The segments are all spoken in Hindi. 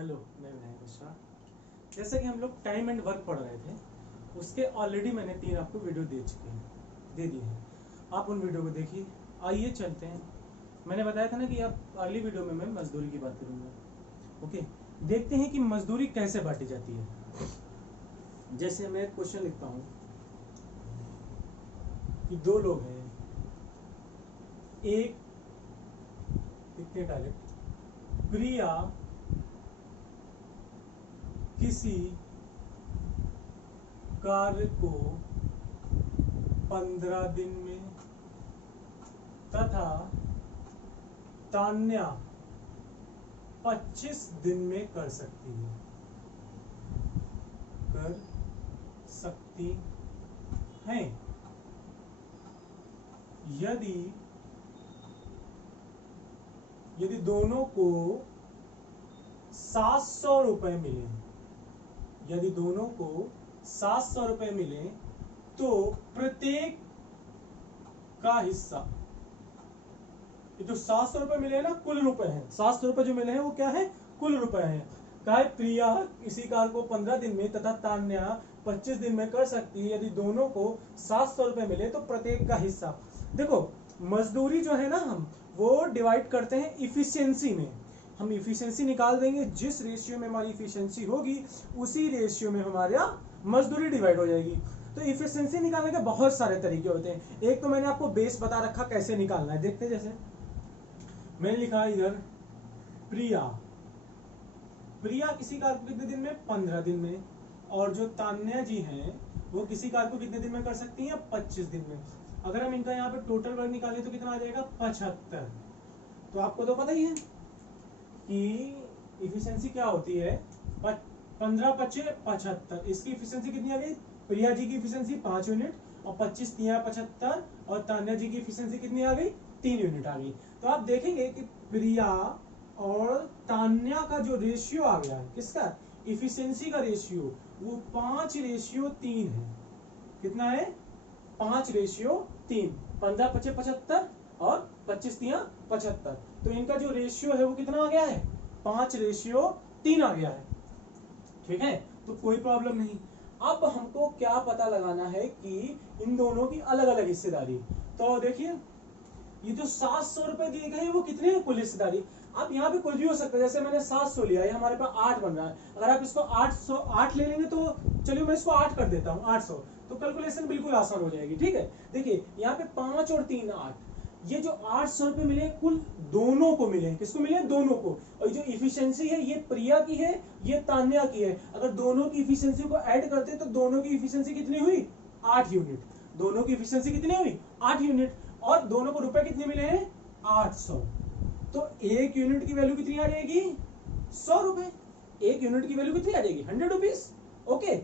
हेलो, मैं विनायक मिश्रा। जैसे कि हम लोग टाइम एंड वर्क पढ़ रहे थे, उसके ऑलरेडी मैंने 3 आपको वीडियो दे दिए हैं। आप उन वीडियो को देखिए। आइए चलते हैं। मैंने बताया था ना कि आप अगली वीडियो में मैं मजदूरी की बात करूंगा। ओके, देखते हैं कि मजदूरी कैसे बांटी जाती है। जैसे मैं एक क्वेश्चन लिखता हूँ कि 2 लोग हैं, एक लिखते डायरेक्ट, प्रिया किसी कार्य को 15 दिन में तथा तान्या 25 दिन में कर सकती हैं। यदि दोनों को 700 रुपए मिले, यदि दोनों को 700 रुपए मिले तो प्रत्येक का हिस्सा, ये जो 700 रुपए मिले हैं ना, कुल रुपए हैं। 700 रुपए जो मिले हैं वो क्या है? कुल रुपए हैं। कहा है प्रिया इसी कार्य को 15 दिन में तथा तान्या 25 दिन में कर सकती है। यदि दोनों को 700 रुपए मिले तो प्रत्येक का हिस्सा। देखो, मजदूरी जो है ना, हम वो डिवाइड करते हैं इफिशियंसी में। हम इफिशियंसी निकाल देंगे, जिस रेशियो में हमारी इफिशियंसी होगी उसी रेशियो में हमारा मजदूरी डिवाइड हो जाएगी। तो इफिशियंसी निकालने के बहुत सारे तरीके होते हैं। एक तो मैंने आपको बेस बता रखा कैसे निकालना है, देखते हैं। जैसे मैंने लिखा इधर प्रिया किसी कार्य को कितने दिन में? 15 दिन में। और जो तान्या जी हैं वो किसी कार्य को कितने दिन में कर सकती हैं? 25 दिन में। अगर हम इनका यहाँ पे टोटल वर्क निकालें तो कितना आ जाएगा? 75। तो आपको तो पता ही है कि इफिशियंसी क्या होती है। 15 5 75। इसकी इफिशियंसी कितनी आ गई? प्रिया जी की इफिशियंसी 5 यूनिट, और 25 3 75, और तान्या जी की इफिशियंसी कितनी आ गई? 3 यूनिट आ गई। तो आप देखेंगे कि प्रिया और तान्या का जो रेशियो आ गया है, किसका? इफिशियंसी का रेशियो, वो 5:3 है। कितना है? 5:3। 15 5 75 और 25 3 75। तो इनका जो रेशियो है वो कितना आ गया है? 5:3 आ गया है। ठीक है, तो कोई प्रॉब्लम नहीं। अब हमको क्या पता लगाना है कि इन दोनों की अलग अलग हिस्सेदारी। तो देखिए, ये जो 700 रुपए दिए गए वो कितने हैं कुल हिस्सेदारी? अब यहाँ पे कुछ भी हो सकता है। जैसे मैंने 700 लिया है, हमारे पास 8 बन रहा है। अगर आप इसको 8 ले लेंगे तो चलिए मैं इसको 8 कर देता हूँ, 800। तो कैलकुलेशन बिल्कुल आसान हो जाएगी। ठीक है, देखिए यहाँ पे 5 और 3 8, ये जो 800 रुपए मिले कुल दोनों को मिले। किसको मिले? दोनों को। और जो इफिशियंसी है ये प्रिया की है, ये तान्या की है। अगर दोनों की इफिशियंसी को ऐड करते तो दोनों की इफिशियंसी कितनी हुई? 8 यूनिट। दोनों की इफिशियंसी कितनी हुई? 8 यूनिट। और दोनों को रुपए कितने मिले हैं? 800। तो 1 यूनिट की वैल्यू कितनी आ जाएगी? 100 रुपए। 1 यूनिट की वैल्यू कितनी आ जाएगी? 100 रुपीज। ओके,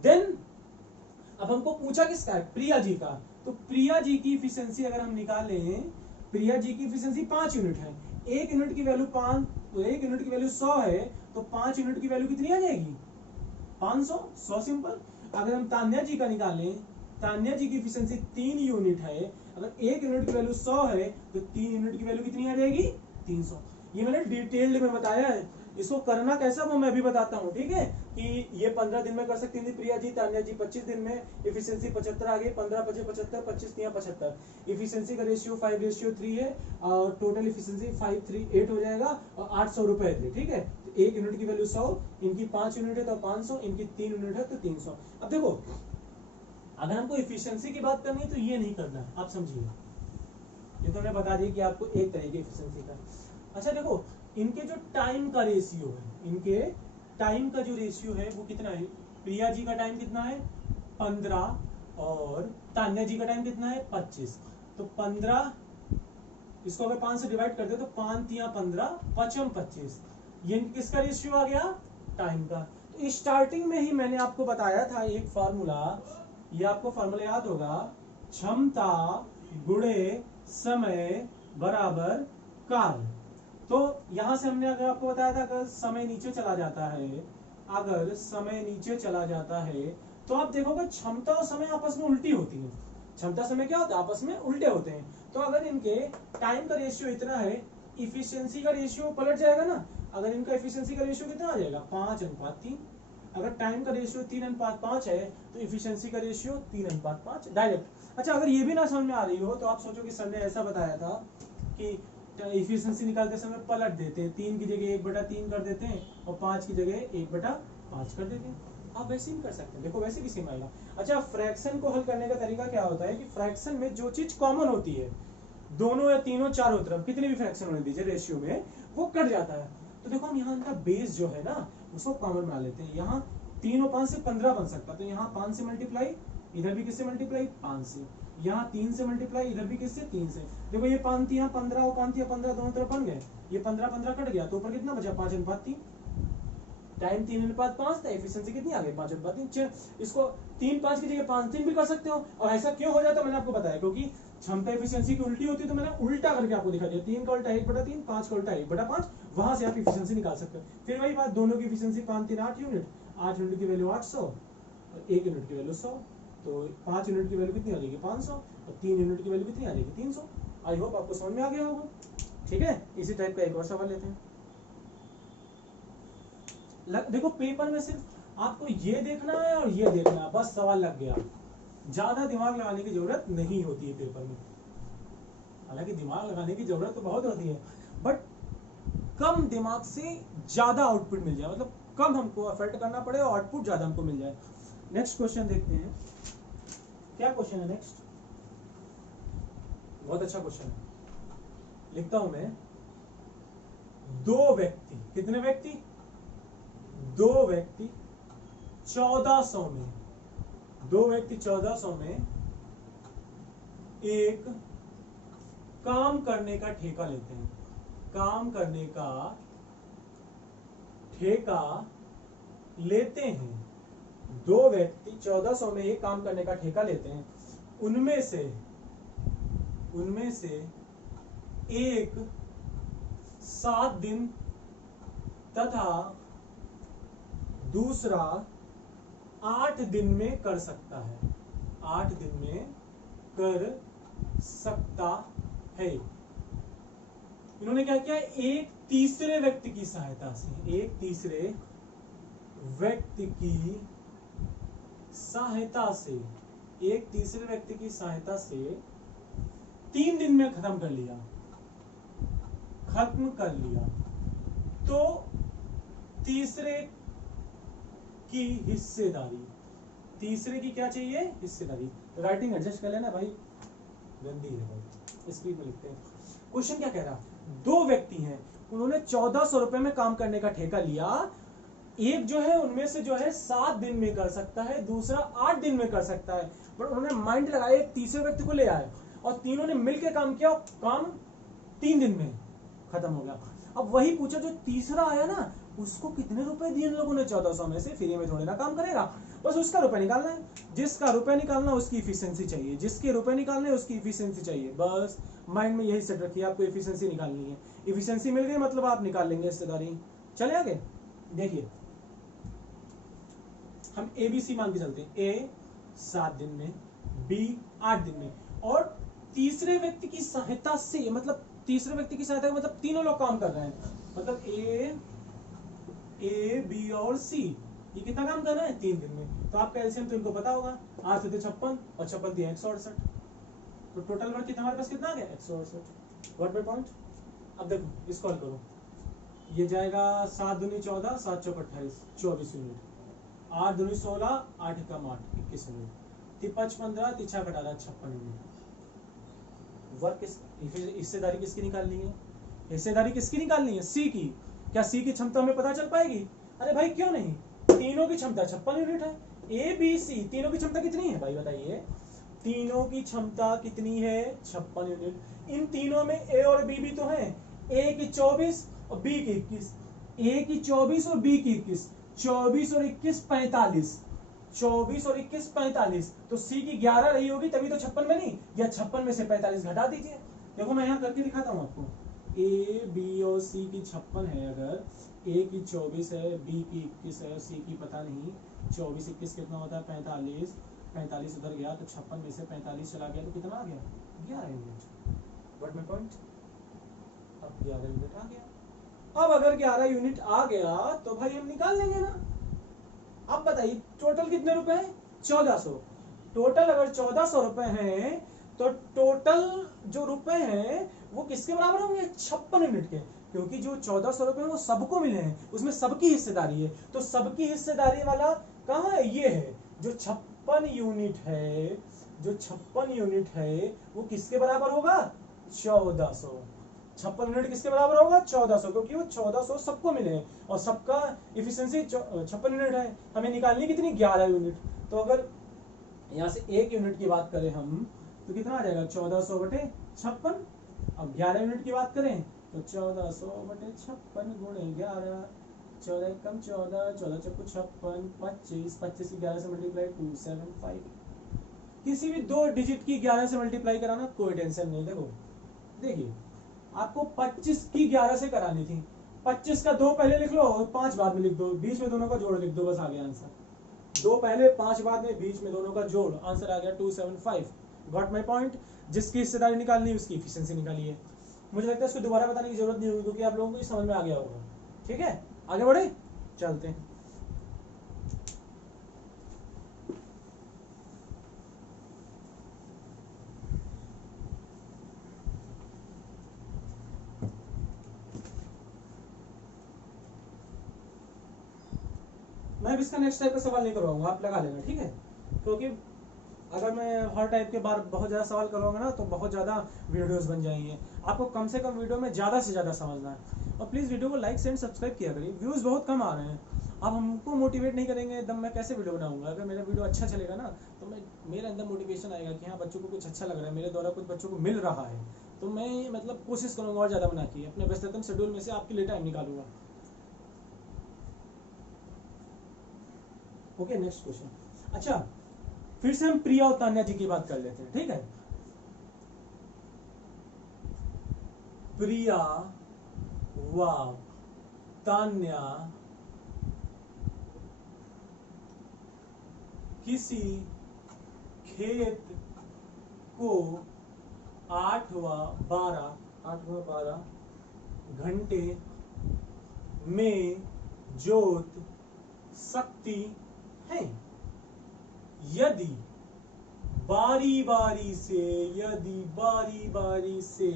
देन अब हमको पूछा किसका है? प्रिया जी का। तो प्रिया जी की इफिशियंसी अगर हम निकालें, प्रिया जी की इफिशियंसी 5 यूनिट है। 1 यूनिट की वैल्यू 5, तो 1 यूनिट की वैल्यू 100 है, तो 5 यूनिट की वैल्यू कितनी आ जाएगी? 500। 100 सिंपल। अगर हम तान्या जी का निकालें, तान्या जी की इफिशियंसी 3 यूनिट है। अगर 1 यूनिट की वैल्यू 100 है तो 3 यूनिट की वैल्यू कितनी आ जाएगी? 300। ये मैंने डिटेल्ड में बताया है। इसको करना कैसा वो मैं भी बताता हूँ। ठीक है, कि ये 15 दिन में कर सकती थी प्रिया जी, तान्या जी 25 दिन में। इफिशियंसी 75 आ गई। 15 5 75, 25 3 75। इफिशियंसी का रेशियो 5:3 है, और टोटल इफिशियंसी 538 हो जाएगा, और 800 रुपए थे। ठीक है, 1 यूनिट की वैल्यू 100, इनकी 5 यूनिट है तो 500, इनकी 3 यूनिट है तो 300। अब देखो, अगर हमको इफिशियंसी की बात करनी है तो ये नहीं करना है, आप समझिए। ये तो मैं बता दिया कि आपको एक तरह की इफिशियंसी का। अच्छा देखो, इनके जो टाइम का रेशियो है, इनके टाइम का जो रेशियो है वो कितना है? प्रिया जी का टाइम कितना है? 15, और तान्या जी का टाइम कितना है? 25। तो 15, इसको अगर 5 से डिवाइड कर दे तो 5 3 15, 5 25। ये किसका रेशियो आ गया? टाइम का। तो स्टार्टिंग में ही मैंने आपको बताया था एक फार्मूला, ये आपको फार्मूला याद होगा, क्षमता गुणे समय बराबर काल। तो यहां से हमने अगर आपको बताया था, अगर समय नीचे चला जाता है, अगर समय नीचे चला जाता है तो आप देखोगे क्षमता और समय आपस में उल्टी होती है। क्षमता समय क्या होता है? आपस में उल्टे होते हैं। तो अगर इनके टाइम का रेशियो इतना है, इफिशियंसी का रेशियो पलट जाएगा ना। अगर इनका एफिशिएंसी का रेशियो कितना आ जाएगा 5:3। अगर टाइम का रेशियो 3:5 है तो एफिशिएंसी का रेशियो 3:5 डायरेक्ट। अच्छा, अगर ये भी ना समझ में आ रही हो तो आप सोचो कि सर ने ऐसा बताया था कि एफिशिएंसी निकालते समय पलट देते हैं, 3 की जगह 1/3 कर देते हैं और 5 की जगह 1/5 कर देते हैं। आप वैसे भी कर सकते हैं, देखो वैसे भी सेम आएगा। अच्छा, फ्रैक्शन को हल करने का तरीका क्या होता है कि फ्रैक्शन में जो चीज कॉमन होती है, दोनों या तीनों चारों तरफ कितने भी फ्रैक्शन होने दीजिए रेशियो में, वो कट जाता है। तो देखो हम यहाँ का बेस जो है ना उसको कॉमन बना लेते हैं। यहाँ 3 और 5 से 15 बन सकता है, तो यहाँ 5 से मल्टीप्लाई, इधर भी किससे मल्टीप्लाई 5 से, यहाँ 3 से मल्टीप्लाई, इधर भी किससे 3 से। देखो ये 5 यहाँ 15 और 5 15 दोनों तरफ बन गए, ये 15 कट गया तो ऊपर कितना बचा 5:3। टाइम 3:5 था, एफिशिएंसी कितनी आ गई 5:3। इसको 3:5 की जगह 5:3 भी कर सकते हो। और ऐसा क्यों हो जाता है मैंने आपको बताया, क्योंकि क्षमता एफिशिएंसी की उल्टी होती है, तो मैंने उल्टा करके आपको दिखा दिया। 3 का उल्टा 1/3, 5 का उल्टा 1/5, वहां से आप एफिशिएंसी निकाल सकते हो। फिर वही बात, दोनों की एफिशिएंसी 5 3 8 यूनिट, 8 यूनिट की वैल्यू 800 और 1 यूनिट की वैल्यू 100, तो 5 यूनिट की वैल्यू कितनी आ जाएगी 500 और 3 यूनिट की वैल्यू कितनी आ जाएगी 300। आई होप आपको समझ में आ गया होगा। ठीक है, इसी टाइप का एक और सवाल लेते हैं। देखो पेपर में सिर्फ आपको ये देखना है और ये देखना है, बस सवाल लग गया। ज्यादा दिमाग लगाने की जरूरत नहीं होती है पेपर में। हालांकि दिमाग लगाने की जरूरत तो बहुत होती है, बट कम दिमाग से ज्यादा आउटपुट मिल जाए, मतलब कम हमको एफर्ट करना पड़े और आउटपुट ज्यादा हमको मिल जाए। नेक्स्ट क्वेश्चन देखते हैं, क्या क्वेश्चन है नेक्स्ट। बहुत अच्छा क्वेश्चन है, लिखता हूं मैं। दो व्यक्ति, कितने व्यक्ति, 2 व्यक्ति 1400 में, 2 व्यक्ति 1400 में एक काम करने का ठेका लेते हैं। काम करने का ठेका लेते हैं। 2 व्यक्ति 1400 में एक काम करने का ठेका लेते हैं। उनमें से एक 7 दिन तथा दूसरा 8 दिन में कर सकता है। 8 दिन में कर सकता है। इन्होंने क्या किया, एक तीसरे व्यक्ति की सहायता से, एक तीसरे व्यक्ति की सहायता से, एक तीसरे व्यक्ति की सहायता से 3 दिन में खत्म कर लिया, खत्म कर लिया। तो तीसरे की हिस्सेदारी, तीसरे की क्या चाहिए हिस्सेदारी। राइटिंग एडजस्ट कर लेना भाई, गंदी है भाई, स्क्रीन में लिखते हैं। क्वेश्चन क्या कह रहा, 2 व्यक्ति हैं, उन्होंने 1400 रुपए में काम करने का ठेका लिया। एक जो है उनमें से जो है 7 दिन में कर सकता है, दूसरा 8 दिन में कर सकता है। बट उन्होंने माइंड लगाया, एक तीसरे व्यक्ति को ले आए और तीनों ने मिलकर काम किया, काम 3 दिन में खत्म हो गया। अब वही पूछा, जो तीसरा आया ना उसको कितने रुपए दिए इन लोगों ने, 1400 में से, फ्री में थोड़ी ना काम करेगा, बस उसका रुपए निकालना है। जिसका रुपए निकालना उसकी इफिशिएंसी चाहिए, जिसके रुपए निकालने उसकी इफिशिएंसी चाहिए, बस माइंड में यही सेट रखिए, आपको इफिशिएंसी निकालनी है। इफिशिएंसी मिल गई मतलब आप निकाल लेंगे हिस्सेदारी। चले आगे देखिए, हम ABC मान के चलते हैं। A 7 दिन में, B 8 दिन में, और तीसरे व्यक्ति की सहायता से, मतलब तीसरे व्यक्ति की सहायता मतलब तीनों लोग काम कर रहे हैं, मतलब A B और C, ये कितना काम कर रहे हैं 3 दिन में। तो आपका एलसीएम तो इनको पता होगा, 8 थे 56 और 56 थी 168, तो टोटल वर्क कितना हमारे पास कितना आ गया 168। What my point. अब देखो इसको हल करो, ये जाएगा 7 दूनी 14, 7 चौक 28, 24 यूनिट, 8 दूनी 16, 8 कम 8, 21 यूनिट, 55 15, 3 6 18, 56 यूनिट। वर्क हिस्सेदारी किसकी निकालनी है, हिस्सेदारी किसकी निकालनी है, सी की। क्या सी की क्षमता हमें पता चल पाएगी, अरे भाई क्यों नहीं, तीनों की क्षमता 56 यूनिट है। ए बी सी तीनों की क्षमता कितनी है भाई बताइए, तीनों की क्षमता कितनी है 56 यूनिट। इन तीनों में ए और बी भी तो है, ए की 24 और बी की 21, ए की 24 और बी की 21, 24 और 21 45, 24 और 21 45, तो सी की 11 रही होगी तभी तो 56 में नहीं, या 56 में से 45 घटा दीजिए। देखो मैं यहाँ करके दिखाता हूँ आपको, ए बी और सी की 56 है, अगर ए की 24 है, बी की 21 है, सी की पता नहीं, 24 21 कितना होता है 45, 45 उधर गया तो 56 में से 45 चला गया तो कितना आ गया 11 यूनिट। व्हाट माय पॉइंट, अब 11 यूनिट आ गया। अब अगर 11 यूनिट आ गया तो भाई हम निकाल लेंगे ना। अब बताइए टोटल कितने रुपए हैं? 1400। टोटल अगर 1400 रुपए हैं तो टोटल जो रुपए हैं वो किसके बराबर होंगे? 56 यूनिट के। क्योंकि जो 1400 रुपए वो सबको मिले हैं, उसमें सबकी हिस्सेदारी है, तो सबकी हिस्सेदारी वाला कहाँ है? ये है। जो 56 यूनिट है, जो 56 यूनिट है वो किसके बराबर होगा? 1400। 56 यूनिट किसके बराबर होगा? 1400, क्योंकि वो 1400 सबको मिले हैं और सबका इफिशिएंसी 56 यूनिट है। हमें निकालनी कितनी? 11 यूनिट। तो अगर यहाँ से 1 यूनिट की बात करें हम तो कितना आ जाएगा? 1400 बटे 56। अब 11 यूनिट की बात करें तो 1400 बटे 56 गुणे 11, 14 कम 14, 14 चक्कू 56, 25, 25 की 11 से मल्टीप्लाई 275। किसी भी दो डिजिट की 11 से मल्टीप्लाई कराना कोई टेंशन नहीं। देखो देखिए आपको 25 की 11 से करानी थी, 25 का 2 पहले लिख लो और 5 बाद में लिख दो, बीच में दोनों का जोड़ लिख दो, बस आ गया आंसर। 2 पहले 5 बाद में, बीच में दोनों का जोड़, आंसर आ गया 275। Got my point? जिसकी हिस्सेदारी निकालनी है उसकी एफिशिएंसी निकालिए। मुझे लगता है इसको दोबारा बताने की जरूरत नहीं होगी क्योंकि आप लोगों को समझ में आ गया होगा। ठीक है, आगे बढ़े, चलते हैं। मैं इसका नेक्स्ट टाइप का सवाल नहीं करवाऊंगा, आप लगा लेना, ठीक है? क्योंकि अगर मैं हर टाइप के बार बहुत ज़्यादा सवाल करवाऊंगा ना तो बहुत ज़्यादा वीडियोस बन जाएंगे। आपको कम से कम वीडियो में ज़्यादा से ज़्यादा समझना है। और प्लीज़ वीडियो को लाइक एंड सब्सक्राइब किया करिए। व्यूज़ बहुत कम आ रहे हैं, आप हमको मोटिवेट नहीं करेंगे एकदम, मैं कैसे वीडियो बनाऊंगा? अगर मेरा वीडियो अच्छा चलेगा ना तो मेरे अंदर मोटिवेशन आएगा कि हाँ बच्चों को कुछ अच्छा लग रहा है, मेरे द्वारा कुछ बच्चों को मिल रहा है, तो मैं मतलब कोशिश करूँगा और ज़्यादा बना के अपने व्यस्ततम शेड्यूल में से आपके लिए टाइम निकालूंगा। Okay, next question. अच्छा, फिर से हम प्रिया और तान्या जी की बात कर लेते हैं, ठीक है? प्रिया व तान्या किसी खेत को 8 व 12 घंटे में जोत सकती हैं यदि बारी बारी से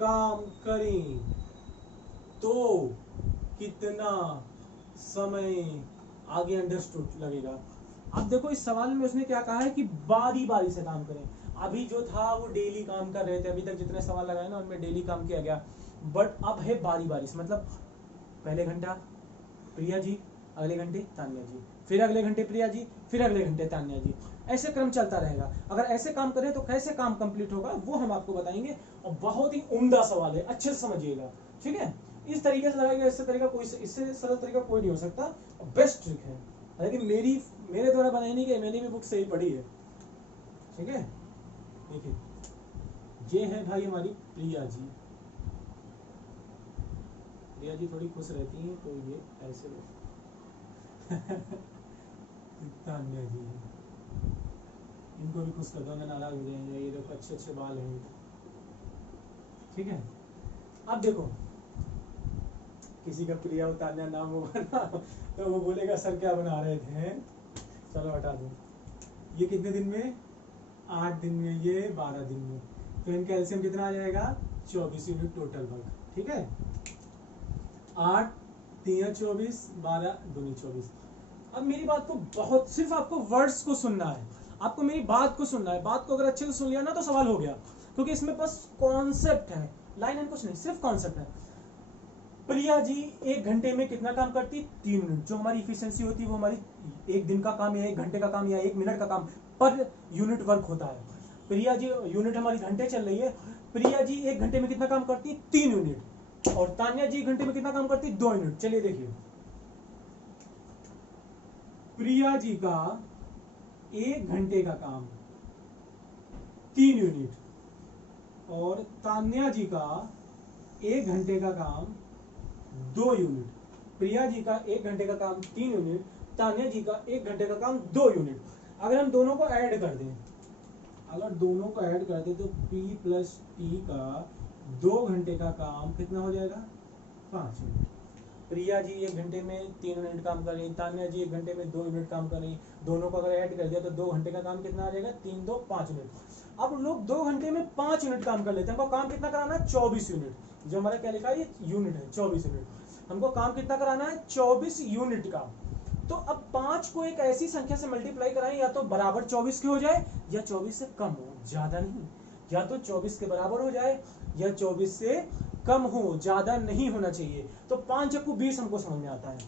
काम करें तो कितना समय आगे अंडरस्टूड लगेगा। अब देखो इस सवाल में उसने क्या कहा है कि बारी बारी से काम करें। अभी जो था वो डेली काम कर रहे थे, अभी तक जितने सवाल लगाए ना उनमें डेली काम किया गया, बट अब है बारी बारी से, मतलब पहले घंटा प्रिया जी, अगले घंटे तान्या जी, फिर अगले घंटे प्रिया जी, फिर अगले घंटे तान्या जी, ऐसे क्रम चलता रहेगा। अगर ऐसे काम करें तो कैसे काम कंप्लीट होगा वो हम आपको बताएंगे। और बहुत ही उम्दा सवाल है, अच्छे से समझिएगा, ठीक है? इस तरीके से लगाएगा, इससे तरीका कोई, इससे सरल तरीका कोई नहीं हो सकता, बेस्ट ट्रिक है। हालांकि मेरे द्वारा बनाई नहीं गई, मैंने भी बुक से ही पढ़ी है, ठीक है? देखिए ये है भाई हमारी प्रिया जी। प्रिया जी थोड़ी खुश रहती हैं तो ये ऐसे तान्या जी इनको भी खुश कर दो, नाराज हो जाएंगे। ये देखो अच्छे अच्छे बाल हैं, ठीक है? अब देखो किसी का प्रिया और तान्या नाम होगा ना तो वो बोलेगा सर क्या बना रहे थे। चलो हटा दो। ये कितने दिन में? 8 दिन में, ये 12 दिन में, तो इनका एलसीएम कितना आ जाएगा? 24 यूनिट टोटल वर्क, ठीक है? 8 3 24, 12 दूनी 24। अब मेरी बात को बहुत, सिर्फ आपको वर्ड्स को सुनना है, आपको मेरी बात को सुनना है। बात को अगर अच्छे से सुन लिया ना तो सवाल हो गया, क्योंकि इसमें बस कॉन्सेप्ट है, लाइन एंड कुछ नहीं, सिर्फ कॉन्सेप्ट है। प्रिया जी 1 घंटे में कितना काम करती? 3 मिनट। जो हमारी इफिशिएंसी होती है वो हमारी 1 दिन का काम या 1 घंटे का काम या 1 मिनट का काम पर यूनिट वर्क होता है। प्रिया जी, यूनिट हमारी घंटे चल रही है, प्रिया जी 1 घंटे में कितना काम करती? 3 यूनिट। और तान्या जी 1 घंटे में कितना काम करती? 2 यूनिट। चलिए देखिए, प्रिया जी का 1 घंटे का काम 3 यूनिट और तान्या जी का 1 घंटे का काम 2 यूनिट। प्रिया जी का 1 घंटे का काम 3 यूनिट, तान्या जी का 1 घंटे का काम 2 यूनिट। अगर हम दोनों को ऐड कर दें, तो P + T का 2 घंटे का काम कितना हो जाएगा? 5 यूनिट। प्रिया जी 1 घंटे में 3 यूनिट काम कर रही, तान्या जी 1 घंटे में 2 यूनिट काम कर रही। दोनों को अगर ऐड कर दिया तो 2 घंटे का काम कितना आ जाएगा, 3 2 5 यूनिट। अब लोग 2 घंटे में 5 यूनिट काम कर लेते हैं। हमको काम कितना कराना है, 24 यूनिट। जो हमारा क्या लिखा है, ये यूनिट है 24 यूनिट। हमको काम कितना कराना है, 24 यूनिट का। तो अब 5 को एक ऐसी संख्या से मल्टीप्लाई कराएं, या तो बराबर 24 के हो जाए या 24 से कम हो, ज्यादा नहीं। या तो 24 के बराबर हो जाए या 24 से कम हो, ज्यादा नहीं होना चाहिए। तो 5 चक्कू 20 हमको समझ में आता है।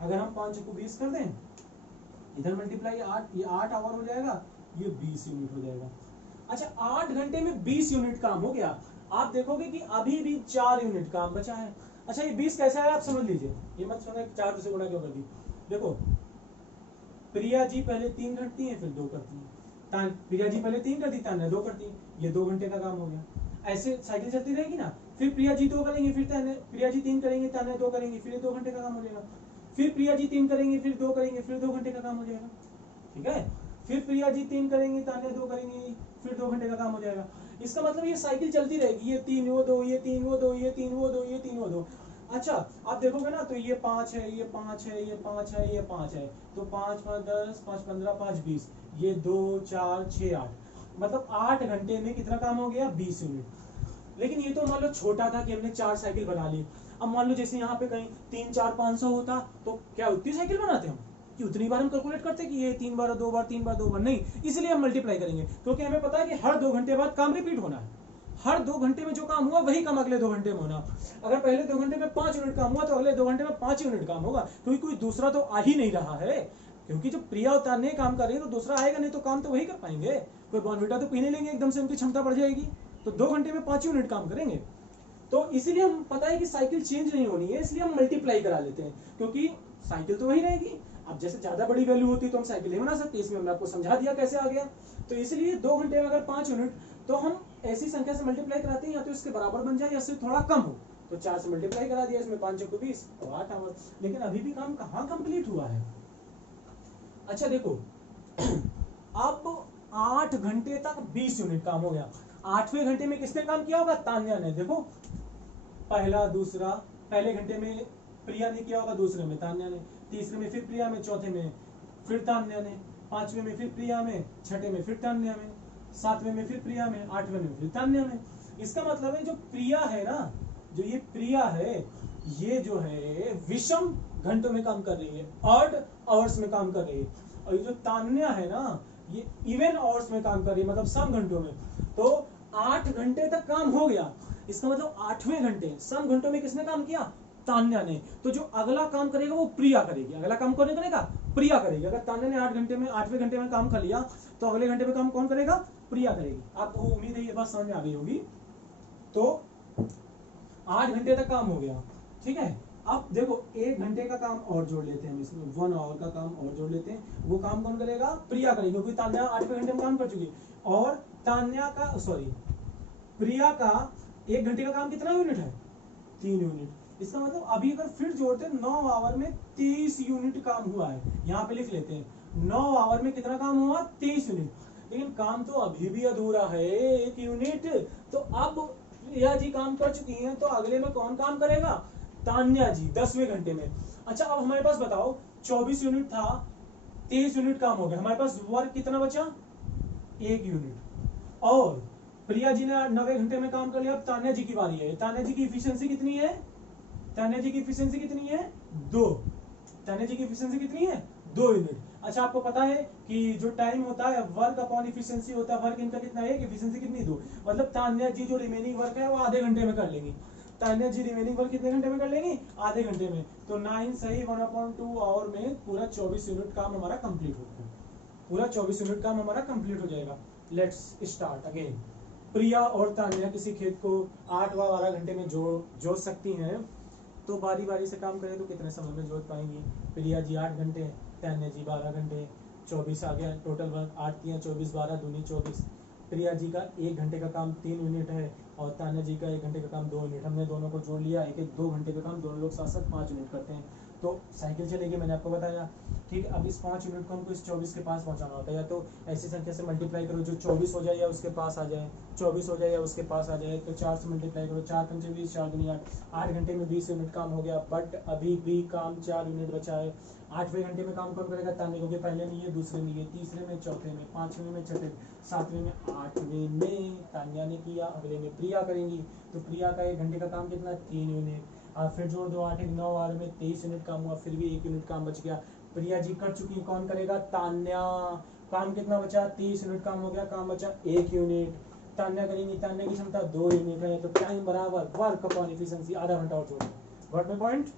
अगर हम 5 चक्कू 20 कर दें, इधर मल्टीप्लाई 8, ये 8 आवर हो जाएगा, ये 20 यूनिट हो जाएगा। अच्छा, 8 घंटे में 20 यूनिट काम हो गया। आप देखोगे कि अभी भी 4 यूनिट काम बचा है। अच्छा, ये 20 कैसा है आप समझ लीजिए, ये मत समझना 4 से गुणा क्यों कर दी। देखो, प्रिया जी पहले 3 करती हैं, फिर 2 करती हैं। प्रिया जी पहले 3 करती, तान्या 2 करती है, ये 2 घंटे का काम हो गया। ऐसे साइकिल चलती रहेगी ना। फिर प्रिया जी 2 करेंगे, फिर प्रिया जी 3 करेंगे, तान्या 2 करेंगे, फिर 2 घंटे का काम हो जाएगा। फिर प्रिया जी 3 करेंगे, फिर 2 करेंगे, फिर 2 घंटे का काम हो जाएगा। ठीक है, फिर प्रिया जी 3 करेंगे, तान्या 2 करेंगी, फिर 2 घंटे का काम हो जाएगा। इसका मतलब ये साइकिल चलती रहेगी, ये 3 वो 2, ये 3 वो 2, ये 3 वो 2, ये 3 वो 2। अच्छा, आप देखोगे ना, तो ये 5 है, ये 5 है, ये 5 है, ये 5 है, तो 5 5 10, 5 15, 5 20, ये 2 4 6 8, मतलब 8 घंटे में कितना काम हो गया, 20 यूनिट। लेकिन ये तो मान लो छोटा था कि हमने 4 साइकिल बना ली। अब मान लो जैसे यहाँ पे कहीं 3 4 500 होता, तो क्या उतनी साइकिल बनाते हम कि उतनी बार हम कैलकुलेट करते कि ये 3 बार 2 बार 3 बार 2 बार, नहीं। इसलिए हम मल्टीप्लाई करेंगे, क्योंकि हमें पता है कि हर 2 घंटे बाद काम रिपीट होना है। हर 2 घंटे में जो काम हुआ वही काम अगले 2 घंटे में होना। अगर पहले 2 घंटे में 5 यूनिट काम हुआ, तो अगले 2 घंटे में 5 यूनिट काम होगा, क्योंकि कोई दूसरा तो आ ही नहीं रहा है। क्योंकि जब प्रिया और तान्या काम कर रही है, तो दूसरा आएगा नहीं, तो काम तो वही कर पाएंगे। कोई बॉर्नविटा तो पीने लेंगे एकदम से, उनकी क्षमता बढ़ जाएगी, तो 2 घंटे में 5 यूनिट काम करेंगे। तो इसीलिए हम पता है कि साइकिल चेंज नहीं होनी है, इसलिए हम मल्टीप्लाई करा लेते हैं, क्योंकि साइकिल तो वही रहेगी। अब जैसे ज्यादा बड़ी वैल्यू होती तो हम साइकिल नहीं बना सकते, इसमें हमने आपको समझा दिया कैसे आ गया। तो इसलिए 2 घंटे में अगर 5 यूनिट, तो हम ऐसी संख्या से मल्टीप्लाई कराते हैं, या तो इसके बराबर बन जाए या इससे थोड़ा कम हो। तो 4 से मल्टीप्लाई करा दिया, इसमें 5 चक्कू 20, तो 8 आवर। लेकिन अभी भी काम कहाँ कंप्लीट हुआ है। अच्छा देखो, अब 8 घंटे तक 20 यूनिट काम हो गया। 8वें घंटे में किसने काम किया होगा, तान्या ने। देखो, पहला दूसरा, पहले घंटे में प्रिया ने किया होगा, दूसरे में तान्या ने, तीसरे में फिर प्रिया में, चौथे में फिर तान्या ने, 5वें में फिर प्रिया में, 6ठे में फिर तान्या में, 7वें में फिर प्रिया में, 8वें में फिर तान्या में। इसका मतलब है जो प्रिया है ना, जो ये प्रिया है, ये जो है विषम घंटों में काम कर रही है, ऑड आवर्स में काम कर रही है। और ये जो तान्या है ना, ये इवन आवर्स में काम कर रही है, मतलब सम घंटों में। तो 8 घंटे तक काम हो गया। इसका मतलब 8वें घंटे सम घंटों में किसने काम किया, तान्या ने। तो जो अगला काम करेगा वो प्रिया करेगी। अगला काम कौन करेगा, प्रिया करेगी। अगर तान्या ने 8 घंटे में 8वें घंटे में काम कर लिया, तो अगले घंटे में काम कौन करेगा, प्रिया करेगी। आपको उम्मीद है ये बात समझ में आ गई होगी। तो 8 घंटे तक काम हो गया, ठीक है। अब देखो, 1 घंटे का काम और जोड़ लेते हैं, इसमें 1 आवर का काम और जोड़ लेते हैं। वो काम कौन करेगा, प्रिया करेगी, क्योंकि तान्या 8वें घंटे में काम कर चुकी। और तान्या का प्रिया का 1 घंटे का काम कितना यूनिट है, 3 यूनिट। इसका मतलब अभी अगर फिर जोड़ते हैं, 9 आवर में 23 यूनिट काम हुआ है। यहाँ पे लिख लेते हैं, 9 आवर में कितना काम हुआ, 23 यूनिट। लेकिन काम तो अभी भी अधूरा है, 1 यूनिट। तो अब प्रिया जी काम कर चुकी हैं, तो अगले में कौन काम करेगा, तान्या जी, 10वें घंटे में। अच्छा, अब हमारे पास बताओ, 24 यूनिट था, 23 यूनिट काम हो गया, हमारे पास वर्क कितना बचा, 1 यूनिट। और प्रिया जी ने 9वें घंटे में काम कर लिया। अब तान्या जी की बारी है। तान्या जी की एफिशिएंसी कितनी है, तान्या जी की एफिशिएंसी कितनी है, 2। तान्या जी की एफिशिएंसी कितनी है, 2 यूनिट। अच्छा, आपको पता है कि जो टाइम होता है वर्क अपॉन एफिशिएंसी होता है, वर्क इनका कितना है, एफिशिएंसी कितनी, 2। मतलब तान्या जी जो रिमेनिंग वर्क है वो आधे घंटे में कर लेंगी। तान्या जी रिमेनिंग वर्क कितने घंटे में कर लेंगी, आधे घंटे में। तो 9 सही 1/2 आवर में पूरा 24 यूनिट काम हमारा कंप्लीट हो गया। पूरा 24 यूनिट काम हमारा कंप्लीट हो जाएगा। Let's start again. प्रिया और तान्या किसी खेत को 8 व 12 घंटे में जोत सकती हैं, तो बारी बारी से काम करें तो कितने समय में जोत पाएंगी। प्रिया जी 8 घंटे, तान्या जी 12 घंटे, 24 आ गया टोटल वर्क। 8 3 24, 12 दूनी 24। प्रिया जी का 1 घंटे का काम 3 यूनिट है, और तान्या जी का 1 घंटे का काम 2 यूनिट। हमने दोनों को जोड़ लिया, 1 1 2 घंटे का काम दोनों लोग साथ साथ 5 यूनिट करते हैं। तो साइकिल चलेगी, मैंने आपको बताया। ठीक है, अब इस 5 यूनिट को हमको इस 24 के पास पहुंचाना होता है, या तो ऐसी संख्या से मल्टीप्लाई करो जो 24 हो जाए या उसके पास आ जाए, 24 हो जाए या उसके पास आ जाए, तो 4 से मल्टीप्लाई करो, 4 पंचे 20, 4 दूनी 8, 8 घंटे में 20 यूनिट काम हो गया। बट अभी भी काम 4 यूनिट बचा है। 8वें घंटे में काम कौन करेगा? तान्या, क्योंकि पहले में ये, दूसरे में ये, तीसरे में, चौथे में, 5वें में, छठे में, 7वें में, 8वें में तान्या ने किया, अगले में प्रिया करेंगी। तो प्रिया का 1 घंटे का काम कितना? 3 यूनिट। और फिर जोड़ दो, 8 9 12 में 23 यूनिट काम हुआ, फिर भी 1 यूनिट काम बच गया। प्रिया जी कर चुकी, कौन करेगा? तान्या। काम कितना बचा? 30 यूनिट काम हो गया, काम बचा 1 यूनिट। तान्या करेंगी, तान्या की क्षमता 2 यूनिट है, तो टाइम बराबर वर्क अपॉन एफिशिएंसी, आधा घंटा और जोड़ दो। What my point?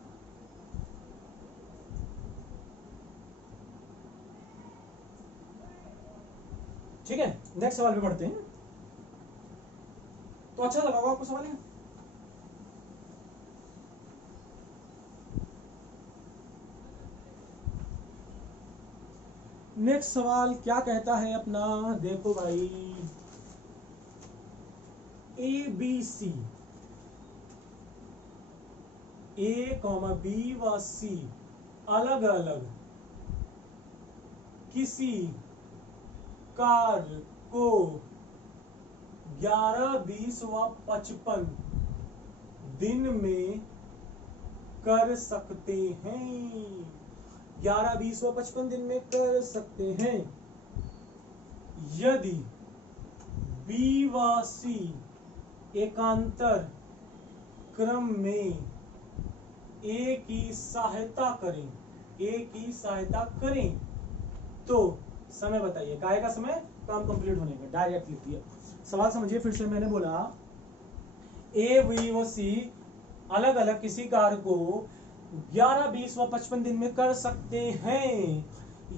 ठीक है, नेक्स्ट सवाल पे बढ़ते हैं। तो अच्छा लगा होगा आपको सवाल है? नेक्स्ट सवाल क्या कहता है अपना, देखो भाई, A B C, A comma B व सी अलग अलग किसी कार्य को 11, 20 व 55 दिन में कर सकते हैं। 11, 20 व 55 दिन में कर सकते हैं यदि बी व सी एकांतर क्रम में ए की सहायता करें, ए की सहायता करें। तो समय बताइए, काय का समय? काम कंप्लीट होने का। डायरेक्ट लिख दिया। सवाल समझिए फिर से, मैंने बोला ए बी व सी अलग अलग किसी कार्य को 11, 20 व 55 दिन में कर सकते हैं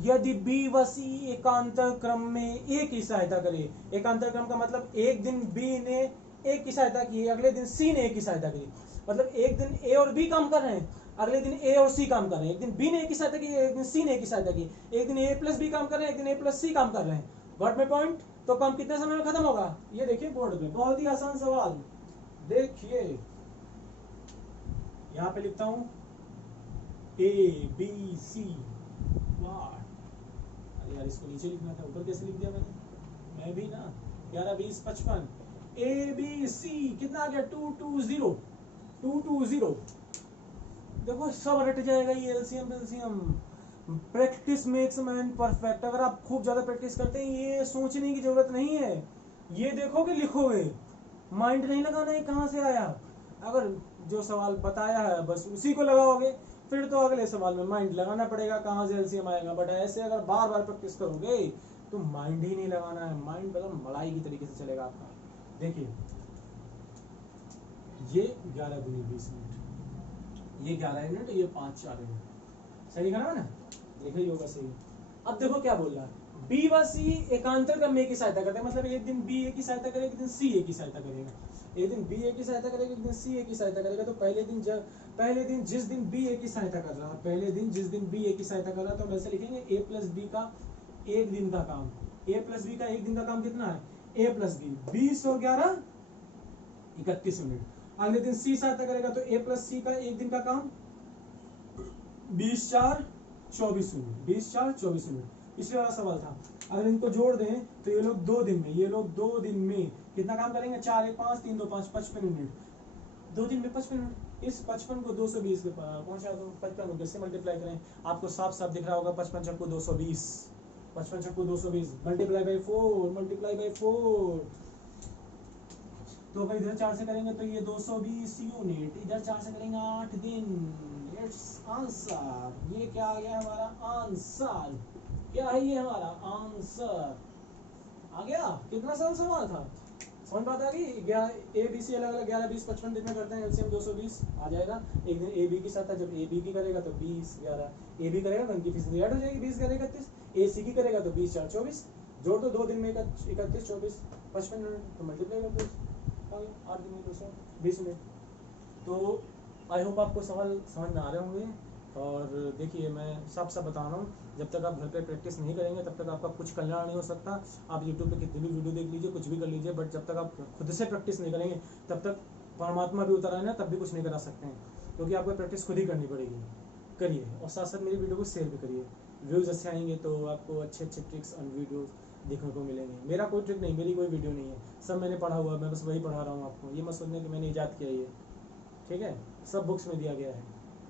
यदि बी व सी एकांतर क्रम में ए की सहायता करे। एकांतर क्रम का मतलब एक दिन बी ने ए की सहायता की, अगले दिन सी ने ए की सहायता की। मतलब एक दिन ए और बी काम कर रहे हैं, अगले दिन ए और सी काम कर रहे हैं। एक दिन बी ने ए की सहायता की, एक दिन सी ने ए की सहायता की, एक दिन ए प्लस बी काम कर रहे हैं, एक दिन ए प्लस सी काम कर रहे हैं। Got my point? तो काम कितने समय में खत्म होगा? ये देखिए बोर्ड पे, बहुत ही आसान सवाल। देखिए यहां पे लिखता हूं ए बी सी। अरे यार, इसको नीचे लिखना था, ऊपर कैसे लिख दिया मैंने? मैं भी ना। 11, 20, 55 ए बी सी कितना आ गया? 220, 220। देखो सब रट जाएगा ये LCM LCM. Practice makes man perfect. अगर आप खूब ज्यादा प्रैक्टिस करते हैं, ये सोचने की जरूरत नहीं है, ये देखोगे लिखोगे, माइंड नहीं लगाना है कहां से आया। अगर जो सवाल बताया है बस उसी को लगाओगे, फिर तो अगले सवाल में माइंड लगाना पड़ेगा कहां से एलसीएम आएगा। बट ऐसे अगर बार बार प्रैक्टिस करोगे तो माइंड ही नहीं लगाना है, माइंड मतलब मलाई की तरीके से चलेगा आपका। देखिए ये 11 दूनी 20 मिनट, ये 11 यूनिट, ये 5 4 यूनिट। सही लिखा ना? देखो ये होगा सही। अब देखो क्या बोल रहा है, बी व सी एकांतर क्रम में ए की सहायता करते हैं। मतलब एक दिन बी ए की सहायता करेगा, एक दिन सी ए की सहायता करेगा। एक दिन बी ए की सहायता करेगा, एक दिन सी ए की सहायता करेगा। तो पहले दिन जिस दिन बी ए की सहायता कर रहा है, पहले दिन जिस दिन बी ए की सहायता कर रहा है, तो हम ऐसे लिखेंगे ए प्लस बी का 1 दिन का काम। ए प्लस बी का 1 दिन का काम कितना है? ए प्लस बी 20 और 11 31 मिनट। अगले दिन सी सहायता करेगा, तो ए प्लस सी का 1 दिन का काम 20 4 24 मिनट, 20 4 24 मिनट। पिछले वाला सवाल था। अगर इनको जोड़ दें तो ये लोग 2 दिन में, ये लोग 2 दिन में कितना काम करेंगे? 4 1 5 3 2 5 55 मिनट। 2 दिन में 55 मिनट। इस 55 को 220 के पहुंचा दो। 55 को से मल्टीप्लाई करें, आपको साफ साफ दिख रहा होगा। 55 को 220, 55 को 220 मल्टीप्लाई बाई 4, मल्टीप्लाई बाई 4। तो अगर इधर 4 से करेंगे तो ये 220 यूनिट, इधर 4 से करेंगे 8 दिन। It's answer. ये क्या आ गया हमारा आंसर? क्या है ये हमारा आंसर? आ गया। कितना सरल सवाल था, समझ बात आ गई? ए बी सी अलग अलग 11 20 55 दिन में करते हैं, एलसीएम 220 आ जाएगा। एक दिन ए बी की साथ, जब ए बी की करेगा तो 20 11 ए बी करेगा तो उनकी फीस ऐड हो जाएगी, 20 11 31। ए सी की करेगा तो 20 4 24, जोड़ दो 2 दिन में 31 24 55 मिनट, तो मल्टीप्लाई कर दो 8 दिन में 220 मिनट। तो आई होप आपको सवाल समझ में आ रहे होंगे। और देखिए मैं साफ साफ बता रहा हूँ, जब तक आप घर पे प्रैक्टिस नहीं करेंगे तब तक आपका कुछ कल्याण नहीं हो सकता। आप यूट्यूब पे कितनी भी वीडियो देख लीजिए, कुछ भी कर लीजिए, बट जब तक आप खुद से प्रैक्टिस नहीं करेंगे तब तक परमात्मा भी उतर आए ना तब भी कुछ नहीं करा सकते हैं, क्योंकि आपको प्रैक्टिस खुद ही करनी पड़ेगी। करिए और साथ साथ मेरी वीडियो को शेयर भी करिए। व्यूज़ अच्छे आएंगे तो आपको अच्छे अच्छे ट्रिक्स और वीडियोस देखने को मिलेंगे। मेरा कोई ट्रिक नहीं, मेरी कोई वीडियो नहीं है, सब मैंने पढ़ा हुआ, मैं बस वही पढ़ा रहा हूँ आपको। ये मत सोचने कि मैंने ईजाद किया ये, ठीक है, सब बुक्स में दिया गया है।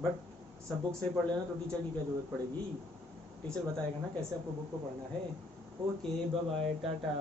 बट सब बुक से पढ़ लेना तो टीचर की क्या जरूरत पड़ेगी, टीचर बताएगा ना कैसे आपको बुक को पढ़ना है। Okay, bye bye, Tata.